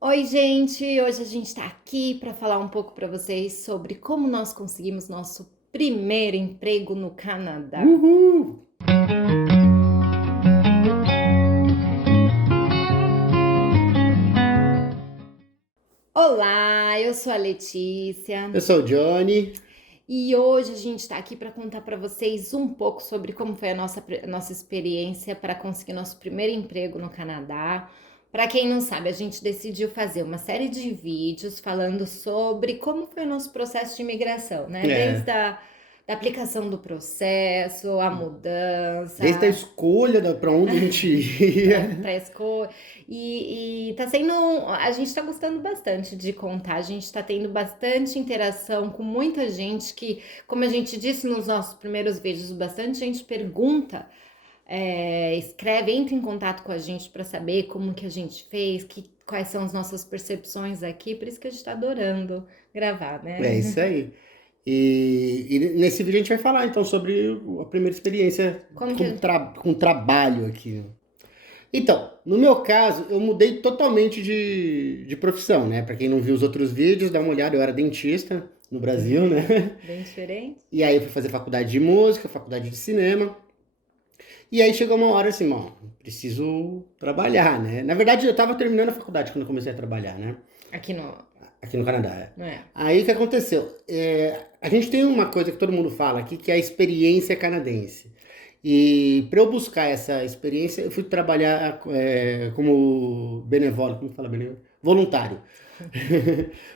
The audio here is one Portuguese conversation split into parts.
Oi, gente! Hoje a gente está aqui para falar um pouco para vocês sobre como nós conseguimos nosso primeiro emprego no Canadá. Uhul! Olá, eu sou a Letícia Eu sou o Johnny. e hoje a gente está aqui para contar para vocês um pouco sobre como foi a nossa experiência para conseguir nosso primeiro emprego no Canadá. Para quem não sabe, a gente decidiu fazer uma série de vídeos falando sobre como foi o nosso processo de imigração, né? É, Da aplicação do processo, a desde a mudança, escolha para onde a gente para ia. escolha. E tá sendo. A gente tá gostando bastante de contar, a gente tá tendo bastante interação com muita gente que, como a gente disse nos nossos primeiros vídeos, bastante gente pergunta, escreve, entra em contato com a gente para saber como que a gente fez, quais são as nossas percepções aqui, por isso que a gente tá adorando gravar, né? É isso aí. E nesse vídeo a gente vai falar então sobre a primeira experiência Como que. com trabalho aqui. Então, no meu caso, eu mudei totalmente de profissão, né? Para quem não viu os outros vídeos, dá uma olhada, eu era dentista no Brasil, né? Bem diferente? E aí eu fui fazer faculdade de música, faculdade de cinema. E aí chegou uma hora assim, bom, preciso trabalhar, né? Na verdade, eu tava terminando a faculdade quando eu comecei a trabalhar, né? Aqui no. Aqui no Canadá. É. Não é? Aí o que aconteceu? A gente tem uma coisa que todo mundo fala aqui, que é a experiência canadense. E para eu buscar essa experiência, eu fui trabalhar como benevolente, como fala benevolente? Voluntário.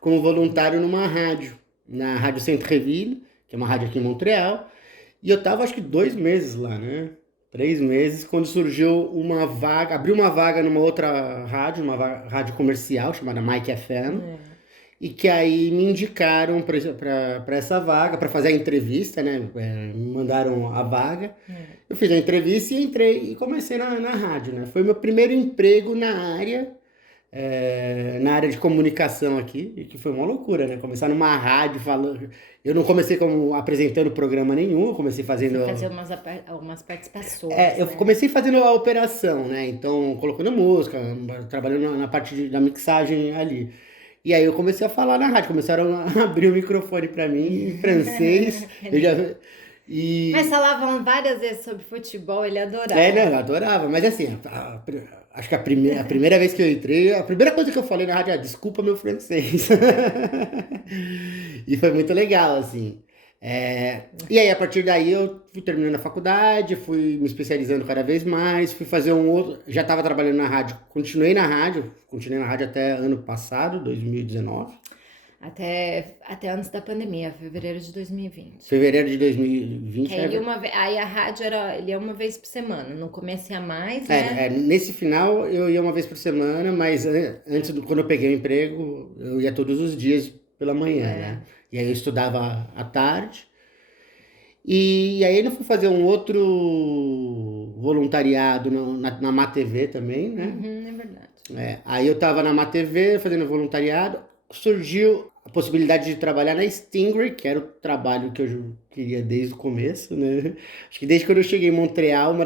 Como voluntário numa rádio, na Rádio Centreville, que é uma rádio aqui em Montreal. E eu tava acho que 2 meses lá, né? 3 meses, quando surgiu uma vaga, abriu uma vaga numa outra rádio, rádio comercial chamada Mike FM, É. e que aí me indicaram para essa vaga, para fazer a entrevista, né? Me mandaram a vaga. É. Eu fiz a entrevista e entrei e comecei na rádio, né? Foi meu primeiro emprego na área de comunicação aqui, e que foi uma loucura, né? Começar numa rádio falando. Eu não comecei como apresentando programa nenhum, eu comecei Você fazendo. fazer algumas participações, Eu né? comecei fazendo a operação, né? Então, colocando música, trabalhando na parte da mixagem ali. E aí eu comecei a falar na rádio, começaram a abrir o microfone para mim em francês. Eu já, Mas e falavam várias vezes sobre futebol, ele não, adorava. eu adorava, mas assim, acho que a primeira vez que eu entrei, a primeira coisa que eu falei na rádio é desculpa meu francês. E foi muito legal, assim. E aí, a partir daí, eu fui terminando a faculdade, fui me especializando cada vez mais, fui fazer um outro. Já estava trabalhando na rádio, continuei na rádio até ano passado, 2019, Até antes da pandemia, fevereiro de 2020. fevereiro de Que 2020. aí, aí a rádio ele ia uma vez por semana. No começo ia mais, né? Nesse final eu ia uma vez por semana, mas antes, quando eu peguei o emprego, eu ia todos os dias pela manhã, É. né? E aí eu estudava à tarde. E aí eu fui fazer um outro voluntariado na MATV também, né? Uhum, é verdade. Aí eu tava na MATV fazendo voluntariado, surgiu a possibilidade de trabalhar na Stingray, que era o trabalho que eu queria desde o começo, né? Acho que desde quando eu cheguei em Montreal, uma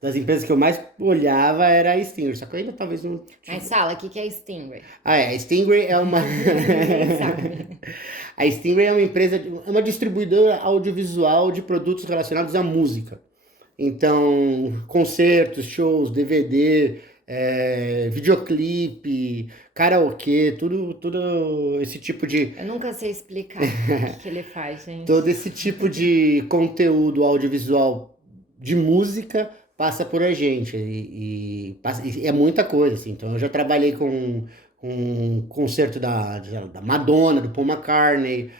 das empresas que eu mais olhava era a Stingray, só que eu ainda talvez não. Mas fala, o que que é Stingray? A Stingray é uma. Ninguém sabe. A Stingray é uma empresa, é uma distribuidora audiovisual de produtos relacionados à música. Então, concertos, shows, DVD, videoclipe, karaokê, tudo esse tipo de. Eu nunca sei explicar o que que ele faz, gente. Todo esse tipo de conteúdo audiovisual de música passa por a gente. E é muita coisa, assim. Então, eu já trabalhei com um concerto da Madonna, do Paul McCartney,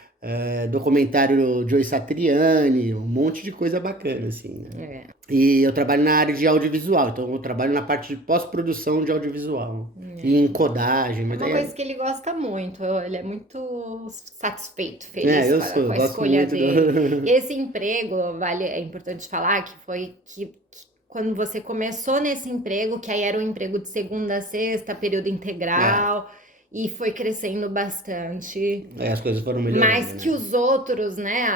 documentário do Joe Satriani, um monte de coisa bacana, assim, né? É. E eu trabalho na área de audiovisual, então eu trabalho na parte de pós-produção de audiovisual e em codagem, É mas uma aí coisa que ele gosta muito, ele é muito satisfeito, feliz com eu a gosto escolha muito dele. do. Esse emprego, é importante falar que foi que quando você começou nesse emprego, que aí era um emprego de segunda a sexta, período É, integral, e foi crescendo bastante. Aí as coisas foram Mas melhorando, que né? os outros, né,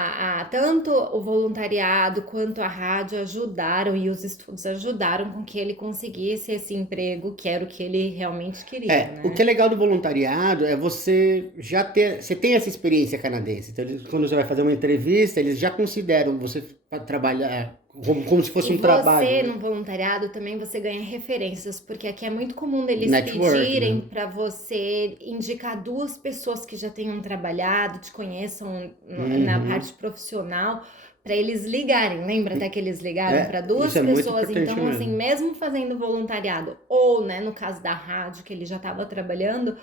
tanto o voluntariado quanto a rádio ajudaram e os estudos ajudaram com que ele conseguisse esse emprego, que era o que ele realmente queria, O que é né? legal do voluntariado é você já ter, você tem essa experiência canadense. Então, quando você vai fazer uma entrevista, eles já consideram você para trabalhar como se fosse E um trabalho, você, né? no voluntariado, também você ganha referências, porque aqui é muito comum deles Network, pedirem né? para você indicar duas pessoas que já tenham trabalhado, te conheçam na parte Uhum. profissional, para eles ligarem. Lembra até que eles ligaram para Isso duas é muito pessoas? importante Então, assim, mesmo. mesmo fazendo voluntariado, ou, né, no caso da rádio, que ele já estava trabalhando,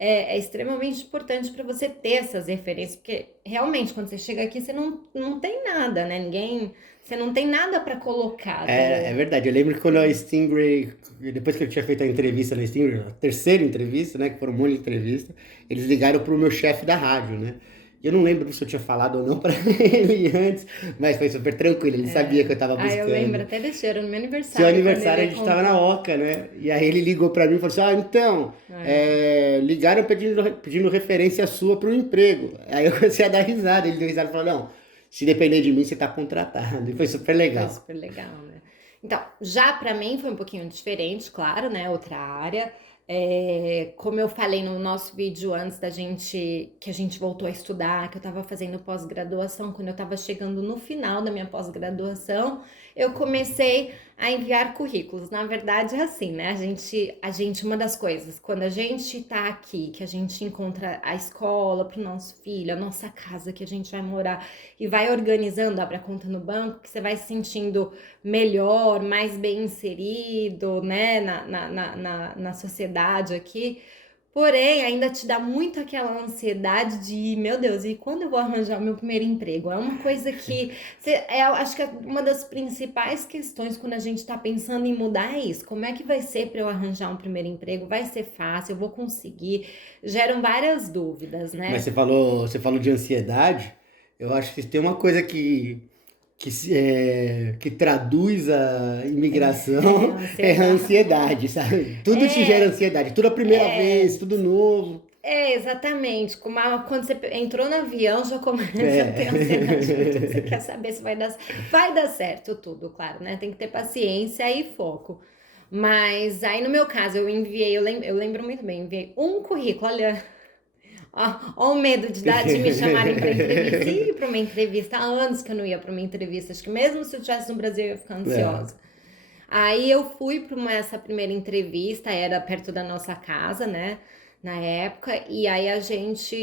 é extremamente importante para você ter essas referências, porque realmente quando você chega aqui você não tem nada, né? Você não tem nada para colocar É verdade. Eu lembro que quando a Stingray, depois que eu tinha feito a entrevista na Stingray, a terceira entrevista, né, que foram um monte de entrevista, eles ligaram pro meu chefe da rádio, né? E eu não lembro se eu tinha falado ou não pra ele antes, mas foi super tranquilo, ele sabia que eu tava eu lembro buscando. até desse ano, no meu Seu aniversário, quando aniversário a ele gente tava na contou. Oca, né? E aí ele ligou pra mim e falou assim: então, É, ligaram pedindo referência sua para um emprego. Aí eu comecei a dar risada. Ele deu risada e falou: não, se depender de mim, você tá contratado. E foi super foi legal. super legal, né? Então, já para mim foi um pouquinho diferente, claro, né? Outra área. Como eu falei no nosso vídeo antes que a gente voltou a estudar, que eu estava fazendo pós-graduação, quando eu estava chegando no final da minha pós-graduação, eu comecei a enviar currículos. Na verdade, é assim, né? Uma das coisas, quando a gente tá aqui, que a gente encontra a escola para o nosso filho, a nossa casa que a gente vai morar e vai organizando, abre a conta no banco, que você vai se sentindo melhor, mais bem inserido, né, na sociedade aqui. Porém, ainda te dá muito aquela ansiedade de, meu Deus, e quando eu vou arranjar o meu primeiro emprego? É uma coisa que, acho que é uma das principais questões quando a gente está pensando em mudar é isso. Como é que vai ser para eu arranjar um primeiro emprego? Vai ser fácil? Eu vou conseguir? Geram várias dúvidas, Mas né? você falou de ansiedade. Eu acho que tem uma coisa que traduz a É, imigração é a ansiedade. ansiedade, sabe? Tudo te gera É, ansiedade. Tudo a primeira vez, é, tudo novo. exatamente. Quando você entrou no avião, já começa a ter ansiedade, porque você É. quer saber se vai dar certo tudo, claro, né? Tem que ter paciência e foco. Mas aí no meu caso, eu lembro muito bem, enviei um currículo, olha, ó o medo de me chamarem para entrevista. E para uma entrevista, há anos que eu não ia para uma entrevista, acho que mesmo se eu estivesse no Brasil eu ia ficar É. ansiosa. Aí eu fui para essa primeira entrevista, era perto da nossa casa, né? Na época, e aí a gente.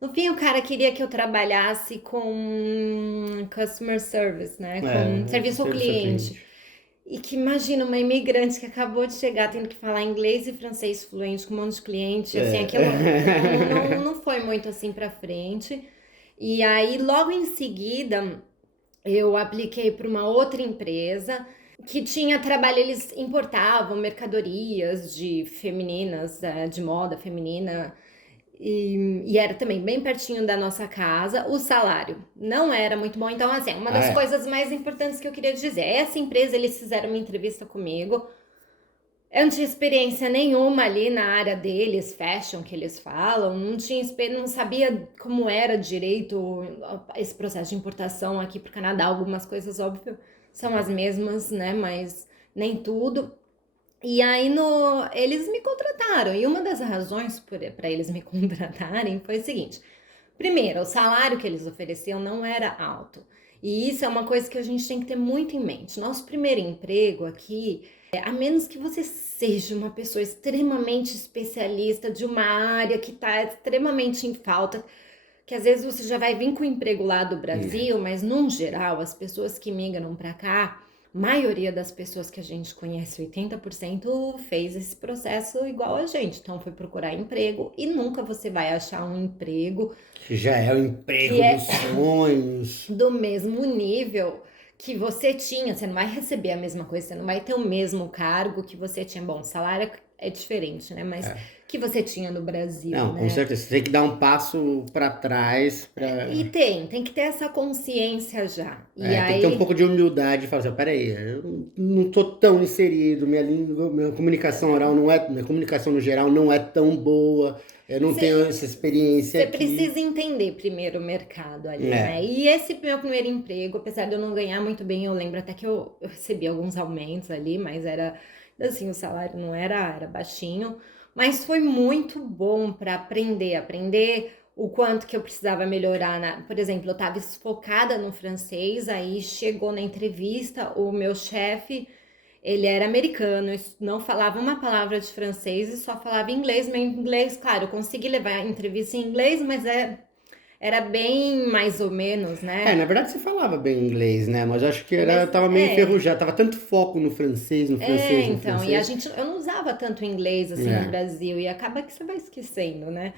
No fim, o cara queria que eu trabalhasse com customer service, né? Com serviço ao Serviço ao cliente. cliente. E que imagina uma imigrante que acabou de chegar tendo que falar inglês e francês fluente com um monte de cliente, assim, aquilo não foi muito assim pra frente. E aí, logo em seguida, eu apliquei para uma outra empresa que tinha trabalho, eles importavam mercadorias de femininas, de moda feminina, e era também bem pertinho da nossa casa. O salário não era muito bom, então, assim, uma Ah, das é. coisas mais importantes que eu queria dizer, essa empresa, eles fizeram uma entrevista comigo, eu não tinha experiência nenhuma ali na área deles, fashion que eles falam, não sabia como era direito esse processo de importação aqui para o Canadá. Algumas coisas, óbvio, são as mesmas, né? Mas nem tudo. E aí eles me contrataram. E uma das razões para eles me contratarem foi o seguinte: primeiro, o salário que eles ofereciam não era alto. E isso é uma coisa que a gente tem que ter muito em mente. Nosso primeiro emprego aqui, a menos que você seja uma pessoa extremamente especialista de uma área que está extremamente em falta, que às vezes você já vai vir com o emprego lá do É. Brasil, mas num geral, as pessoas que migram para cá, maioria das pessoas que a gente conhece, 80%, fez esse processo igual a gente. Então foi procurar emprego e nunca você vai achar um emprego Que já é o que emprego dos é sonhos. do mesmo nível que você tinha. Você não vai receber a mesma coisa, você não vai ter o mesmo cargo que você tinha. Bom, o salário é diferente, né? Mas que você tinha no Brasil, Não, com né? certeza. Você tem que dar um passo para trás E para. tem que ter essa consciência já. E Tem que ter um aí, pouco de humildade e falar assim, peraí, eu não tô tão inserido, minha língua, minha comunicação oral não é, minha comunicação no geral não é tão boa, eu não tenho essa experiência você aqui. precisa entender primeiro o mercado ali, né? É, E esse meu primeiro emprego, apesar de eu não ganhar muito bem, eu lembro até que eu recebi alguns aumentos ali, mas era assim, o salário não era baixinho, mas foi muito bom para aprender o quanto que eu precisava melhorar por exemplo, eu estava focada no francês, aí chegou na entrevista, o meu chefe, ele era americano, não falava uma palavra de francês e só falava inglês. Meu inglês, claro, eu consegui levar a entrevista em inglês, mas era bem mais ou menos, né? na verdade você falava bem inglês, né? Mas eu acho que Mas tava meio enferrujado, tava tanto foco no francês, no francês, no então, e francês. eu não usava tanto inglês assim no É. Brasil, e acaba que você vai esquecendo, né?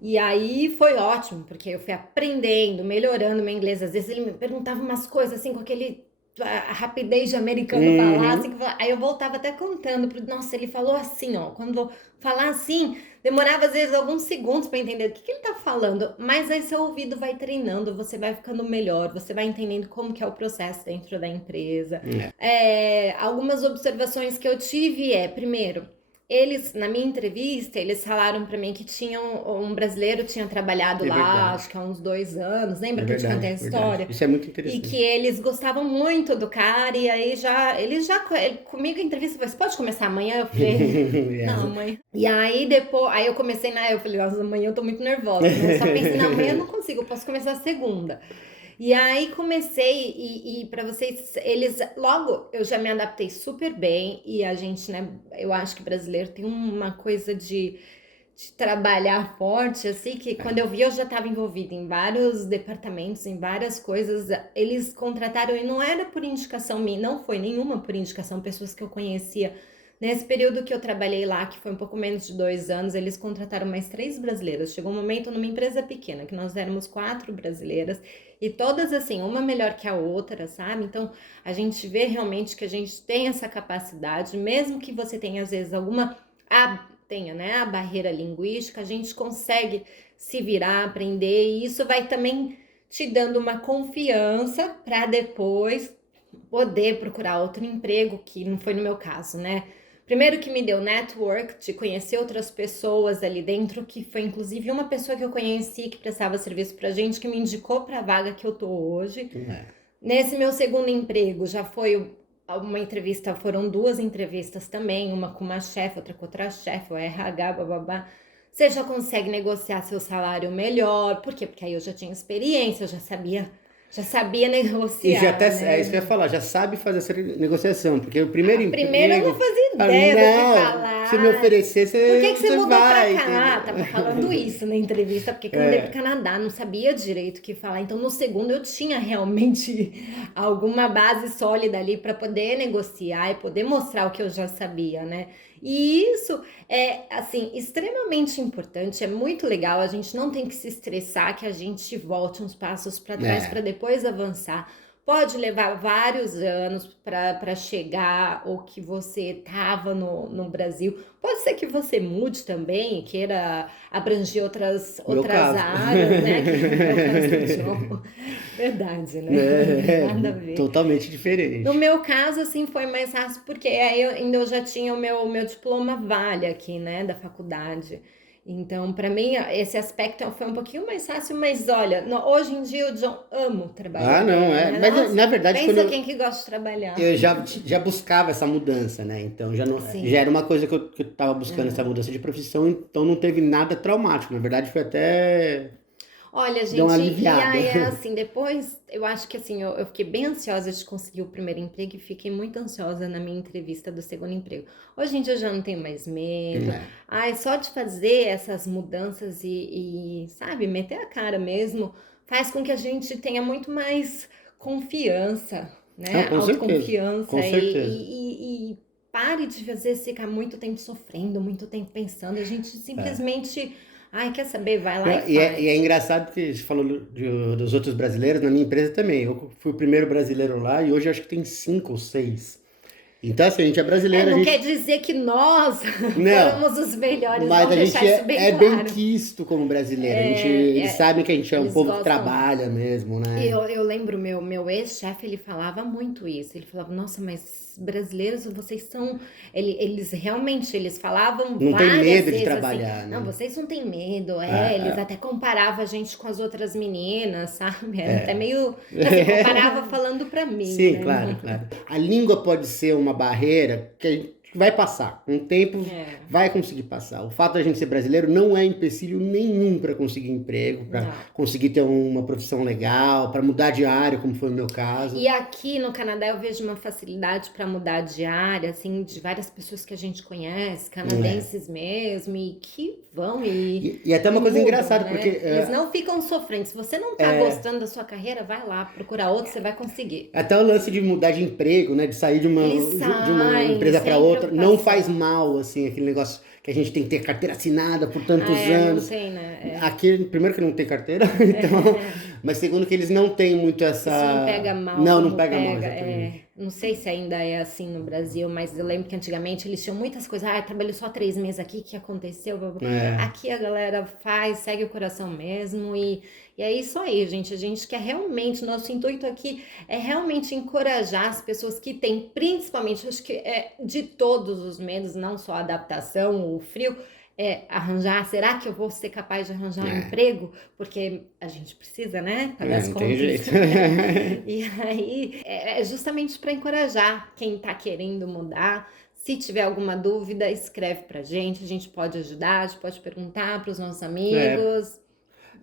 E aí foi ótimo, porque eu fui aprendendo, melhorando meu inglês. Às vezes ele me perguntava umas coisas assim, com aquele a rapidez de americano falar, assim, Uhum. aí eu voltava até contando, nossa, ele falou assim, ó, quando vou falar assim, demorava às vezes alguns segundos para entender o que ele tá falando, mas aí seu ouvido vai treinando, você vai ficando melhor, você vai entendendo como que é o processo dentro da empresa. É, Algumas observações que eu tive primeiro, na minha entrevista, eles falaram para mim que um brasileiro tinha trabalhado é lá, acho verdade. que há uns 2 anos, lembra É que eu te contei a verdade, verdade. história? Isso é muito E que interessante. eles gostavam muito do cara, e aí comigo a entrevista foi, você pode começar amanhã? Eu falei, não, É. amanhã. E aí depois, aí eu comecei eu falei, nossa, amanhã eu tô muito nervosa, não, só pensei, na amanhã eu não consigo, eu posso começar segunda. E aí comecei, e para vocês, logo eu já me adaptei super bem, e a gente, né, eu acho que brasileiro tem uma coisa de trabalhar forte, assim, que quando eu vi eu já estava envolvida em vários departamentos, em várias coisas, eles contrataram, e não era por indicação minha, não foi nenhuma por indicação, pessoas que eu conhecia. Nesse período que eu trabalhei lá, que foi um pouco menos de 2 anos, eles contrataram mais 3 brasileiras. Chegou um momento numa empresa pequena que nós éramos 4 brasileiras e todas assim, uma melhor que a outra, sabe? Então a gente vê realmente que a gente tem essa capacidade, mesmo que você tenha às vezes tenha, né, a barreira linguística, a gente consegue se virar, aprender, e isso vai também te dando uma confiança para depois poder procurar outro emprego, que não foi no meu caso, né? Primeiro que me deu network, de conhecer outras pessoas ali dentro, que foi inclusive uma pessoa que eu conheci que prestava serviço pra gente, que me indicou para a vaga que eu tô hoje. É. Nesse meu segundo emprego já foi uma entrevista, foram 2 entrevistas também, uma com uma chefe, outra com outra chefe, o RH, bababá. Você já consegue negociar seu salário melhor, por quê? Porque aí eu já tinha experiência, eu já sabia E já até, negociar, é isso que eu né? ia falar, já sabe fazer essa negociação, porque o primeiro A primeira eu não emprego, fazia fala, ideia do que não, se me falar. oferecer, Por que você você mudou pra vai, cá? entendeu? Ah, tava falando isso na entrevista, porque que eu mudei pro Canadá, não sabia direito o que falar. Então, no segundo, eu tinha realmente alguma base sólida ali para poder negociar e poder mostrar o que eu já sabia, né? E isso é, assim, extremamente importante, é muito legal. A gente não tem que se estressar que a gente volte uns passos para trás para É, depois avançar. Pode levar vários anos para chegar o que você estava no Brasil. Pode ser que você mude também, queira abranger meu outras caso. áreas, né? Que é o meu caso do idioma. Verdade, né? Não tem É, nada a ver. totalmente No diferente. meu caso, assim, foi mais fácil, porque aí eu já tinha o meu diploma Vale aqui, né, da faculdade. Então, para mim, esse aspecto foi um pouquinho mais fácil, mas olha, hoje em dia eu amo Ah, trabalhar, não, é. né? Mas Nossa, na verdade, quando pensa quem que gosta de trabalhar. eu já buscava essa mudança, né? Então já Sim. era uma coisa que eu tava buscando essa Aham. mudança de profissão, então não teve nada traumático. Na verdade, foi até Olha, deu uma gente, e aliviada. aí é assim, depois eu acho que assim, eu fiquei bem ansiosa de conseguir o primeiro emprego e fiquei muito ansiosa na minha entrevista do segundo emprego. Hoje em dia eu já não tenho mais medo. É. Ai, só de fazer essas mudanças sabe, meter a cara mesmo, faz com que a gente tenha muito mais confiança, Não, né? com certeza, Autoconfiança com certeza. e pare de fazer ficar muito tempo sofrendo, muito tempo pensando. A gente simplesmente, ai, quer saber? Vai lá e E é faz. engraçado porque você falou dos outros brasileiros, na minha empresa também. Eu fui o primeiro brasileiro lá e hoje acho que tem 5 ou 6. Então, assim, a gente é brasileiro, a Não gente. quer dizer que nós Não, fomos os melhores, mas vamos a gente deixar isso bem é bem claro. quisto como brasileiro. A gente, É, eles sabem que a gente é um eles povo que gostam. trabalha mesmo, né? Eu lembro meu ex-chefe, ele falava muito isso. Ele falava, nossa, mas brasileiros, vocês são. Eles realmente, eles falavam Não tem várias medo de vezes assim, trabalhar, não, né? vocês não têm medo. Ah, Eles ah, até comparavam a gente com as outras meninas, sabe? Era até é. meio. Assim, comparava falando pra mim, Sim, né? claro, claro. A língua pode ser uma barreira que a gente vai passar. Com o tempo É, vai conseguir passar. O fato da gente ser brasileiro não é empecilho nenhum para conseguir emprego, para não. conseguir ter uma profissão legal, para mudar de área, como foi o meu caso. E aqui no Canadá eu vejo uma facilidade para mudar de área, assim, de várias pessoas que a gente conhece, É. canadenses mesmo, e que vão E até e uma coisa mudam, engraçada, porque né? Eles não ficam sofrendo. Se você não tá gostando da sua carreira, vai lá, procura outro, você vai conseguir. até o lance de mudar de emprego, né, de sair Eles de uma saem empresa para sem outra, não faz preocupação. mal, assim, aquele negócio que a gente tem que ter carteira assinada por Ah, tantos é, não anos. tem, né? Aqui, primeiro que não tem carteira, então, mas segundo que eles não têm muito Isso não essa. pega mal Não, não como pega mal, pega. exatamente. Não sei se ainda é assim no Brasil, mas eu lembro que antigamente eles tinham muitas coisas. Ah, eu trabalhei só 3 meses aqui, o que aconteceu? Blá, blá. É, Aqui a galera faz, segue o coração mesmo. E é isso aí, gente. A gente quer realmente, nosso intuito aqui é realmente encorajar as pessoas que têm, principalmente, acho que é de todos os medos, não só a adaptação, o frio. Arranjar, será que eu vou ser capaz de arranjar um é, emprego? Porque a gente precisa, né? Pagar as não tem contas. jeito. E aí é justamente para encorajar quem está querendo mudar. Se tiver alguma dúvida, escreve pra gente, a gente pode ajudar, a gente pode perguntar para os nossos É, amigos,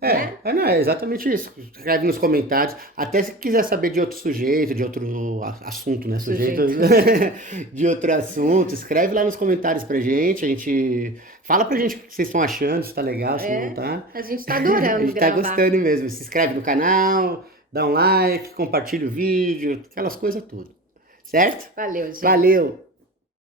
né? não, é exatamente isso. Escreve nos comentários. Até se quiser saber de outro sujeito, de outro assunto, né? Sujeito Sujeito. de outro assunto, escreve lá nos comentários pra gente. A gente fala pra gente o que vocês estão achando, se tá legal, se não tá. A gente está A adorando gente tá gravar. gostando mesmo. Se inscreve no canal, dá um like, compartilha o vídeo, aquelas coisas tudo. Certo? Valeu, gente. Valeu!